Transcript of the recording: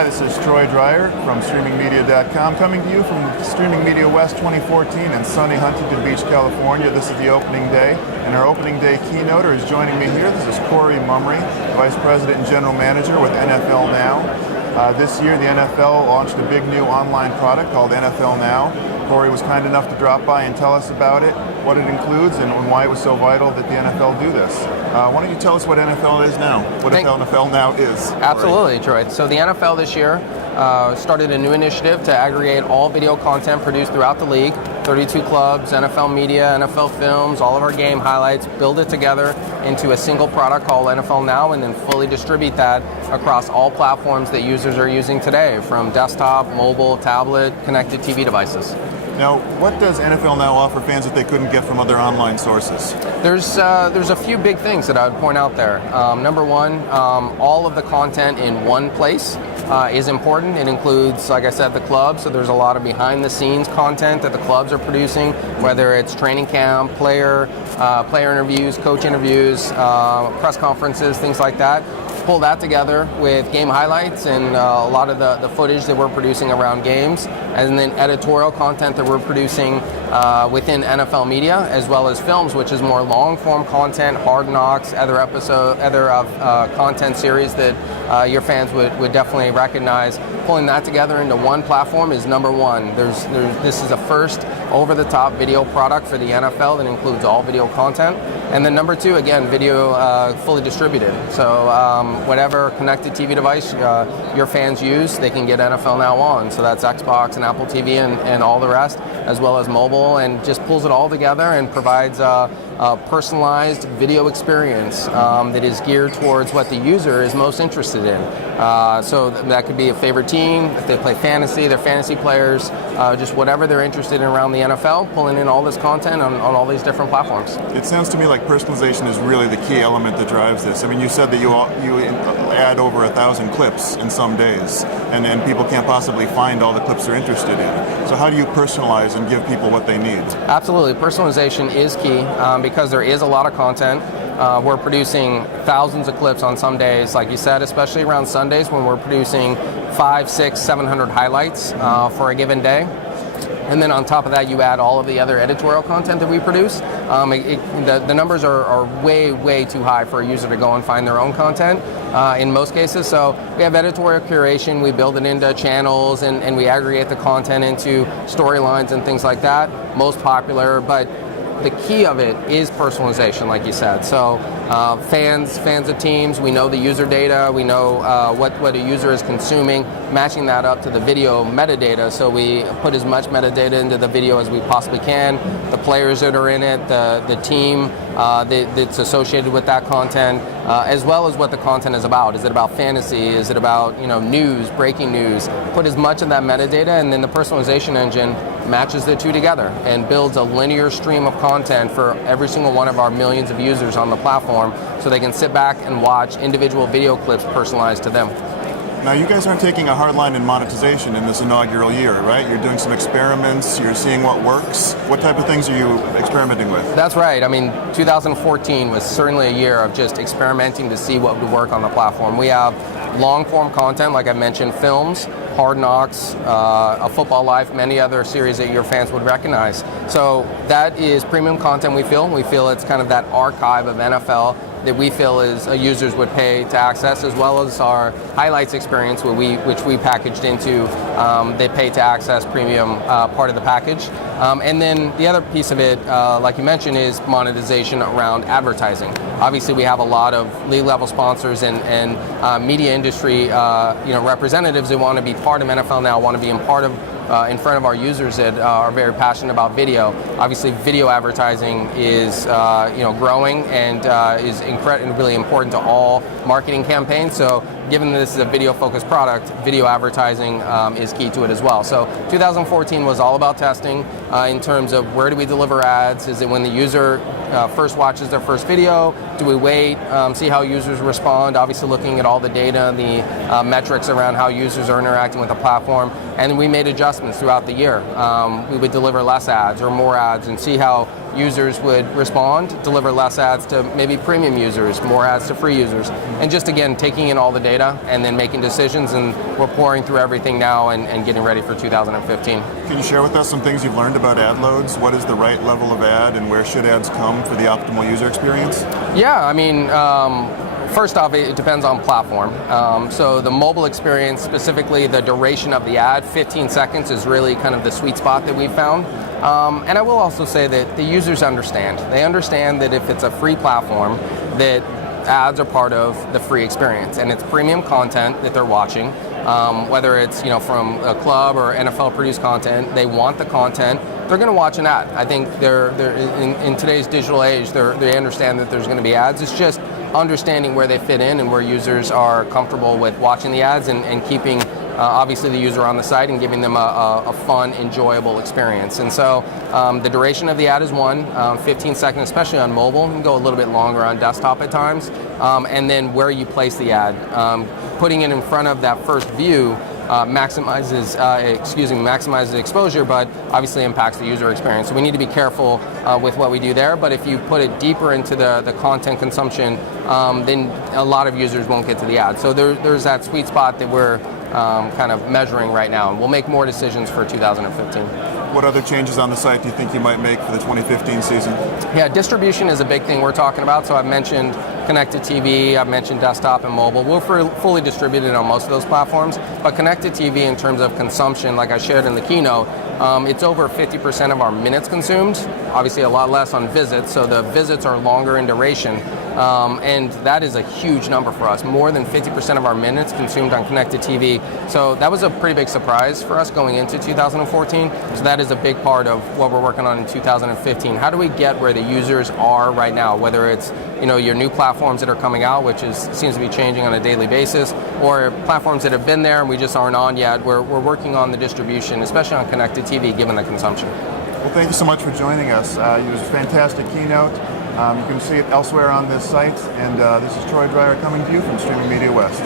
Hi, this is Troy Dreyer from StreamingMedia.com, coming to you from Streaming Media West 2014 in sunny Huntington Beach, California. This is the opening day, and our opening day keynoter is joining me here. This is Cory Mummery, Vice President and General Manager with NFL Now. This year, the NFL launched a big new online product called NFL Now. Cory was kind enough to drop by and tell us about it, what it includes, and why it was so vital that the NFL do this. Why don't you tell us what NFL is now? What NFL Now is? Absolutely, Troy. So the NFL this year started a new initiative to aggregate all video content produced throughout the league, 32 clubs, NFL media, NFL films, all of our game highlights, build it together into a single product called NFL Now, and then fully distribute that across all platforms that users are using today, from desktop, mobile, tablet, connected TV devices. Now, what does NFL Now offer fans that they couldn't get from other online sources? There's a few big things that I would point out there. Number one, all of the content in one place is important. It includes, like I said, the clubs, so there's a lot of behind-the-scenes content that the clubs are producing, whether it's training camp, player interviews, coach interviews, press conferences, things like that. Pull that together with game highlights and a lot of the footage that we're producing around games, and then editorial content that we're producing within NFL media, as well as films, which is more long-form content, Hard Knocks, other content series that your fans would definitely recognize. Pulling that together into one platform is number one. This is the first over-the-top video product for the NFL that includes all video content. And then number two, again, video fully distributed. So whatever connected TV device your fans use, they can get NFL Now on. So that's Xbox and Apple TV and all the rest, as well as mobile, and just pulls it all together and provides a personalized video experience that is geared towards what the user is most interested in. So that could be a favorite team, if they play fantasy, they're fantasy players, just whatever they're interested in around the NFL, pulling in all this content on all these different platforms. It sounds to me like personalization is really the key element that drives this. I mean, you said that you add over 1,000 clips in some days, and then people can't possibly find all the clips they're interested in. So how do you personalize and give people what they need? Absolutely. Personalization is key because there is a lot of content. We're producing thousands of clips on some days, like you said, especially around Sundays when we're producing 500, 600, 700 highlights for a given day. And then on top of that, you add all of the other editorial content that we produce. The numbers are way, way too high for a user to go and find their own content in most cases. So we have editorial curation, we build it into channels, and we aggregate the content into storylines and things like that, most popular. But the key of it is personalization, like you said. So fans of teams, we know the user data, we know what a user is consuming, matching that up to the video metadata. So we put as much metadata into the video as we possibly can, the players that are in it, the team that's associated with that content, as well as what the content is about. Is it about fantasy? Is it about news, breaking news? Put as much of that metadata, and then the personalization engine matches the two together and builds a linear stream of content for every single one of our millions of users on the platform, so they can sit back and watch individual video clips personalized to them. Now, you guys aren't taking a hard line in monetization in this inaugural year, right? You're doing some experiments, you're seeing what works. What type of things are you experimenting with? That's right. I mean, 2014 was certainly a year of just experimenting to see what would work on the platform. We have long-form content, like I mentioned, films, Hard Knocks, A Football Life, many other series that your fans would recognize. So that is premium content, we feel. We feel it's kind of that archive of NFL that we feel is users would pay to access, as well as our highlights experience, which we packaged into the pay to access premium part of the package. And then the other piece of it, like you mentioned, is monetization around advertising. Obviously, we have a lot of league level sponsors and media industry representatives that want to be part of NFL Now, want to be in front of our users that are very passionate about video. Obviously, video advertising is growing and is incredibly important to all marketing campaigns. So given that this is a video-focused product, video advertising is key to it as well. So 2014 was all about testing in terms of where do we deliver ads? Is it when the user first watches their first video? Do we wait, see how users respond? Obviously looking at all the data and the metrics around how users are interacting with the platform. And we made adjustments adjustments throughout the year. We would deliver less ads or more ads and see how users would respond, deliver less ads to maybe premium users, more ads to free users, and just again taking in all the data and then making decisions, and we're pouring through everything now and getting ready for 2015. Can you share with us some things you've learned about ad loads? What is the right level of ad and where should ads come for the optimal user experience? Yeah, I mean, first off, it depends on platform. So the mobile experience, specifically the duration of the ad, 15 seconds is really kind of the sweet spot that we've found. And I will also say that the users understand. They understand that if it's a free platform, that ads are part of the free experience, and it's premium content that they're watching. Whether it's from a club or NFL produced content, they want the content. They're going to watch an ad. I think they're in today's digital age, they understand that there's going to be ads. It's just understanding where they fit in and where users are comfortable with watching the ads and keeping obviously the user on the site and giving them a fun, enjoyable experience. And so the duration of the ad is 15 seconds, especially on mobile. You can go a little bit longer on desktop at times. And then where you place the ad. Putting it in front of that first view maximizes exposure, but obviously impacts the user experience. So we need to be careful with what we do there. But if you put it deeper into the content consumption, then a lot of users won't get to the ad. So there's that sweet spot that we're kind of measuring right now. And we'll make more decisions for 2015. What other changes on the site do you think you might make for the 2015 season? Yeah, distribution is a big thing we're talking about. So I've mentioned connected TV, I've mentioned desktop and mobile. We're fully distributed on most of those platforms, but connected TV in terms of consumption, like I shared in the keynote, it's over 50% of our minutes consumed, obviously a lot less on visits, so the visits are longer in duration, and that is a huge number for us, more than 50% of our minutes consumed on connected TV. So that was a pretty big surprise for us going into 2014, so that is a big part of what we're working on in 2015. How do we get where the users are right now, whether it's your new platforms that are coming out, which seems to be changing on a daily basis, or platforms that have been there and we just aren't on yet. We're working on the distribution, especially on connected TV, given the consumption. Well, thank you so much for joining us. It was a fantastic keynote. You can see it elsewhere on this site. And this is Troy Dreyer coming to you from Streaming Media West.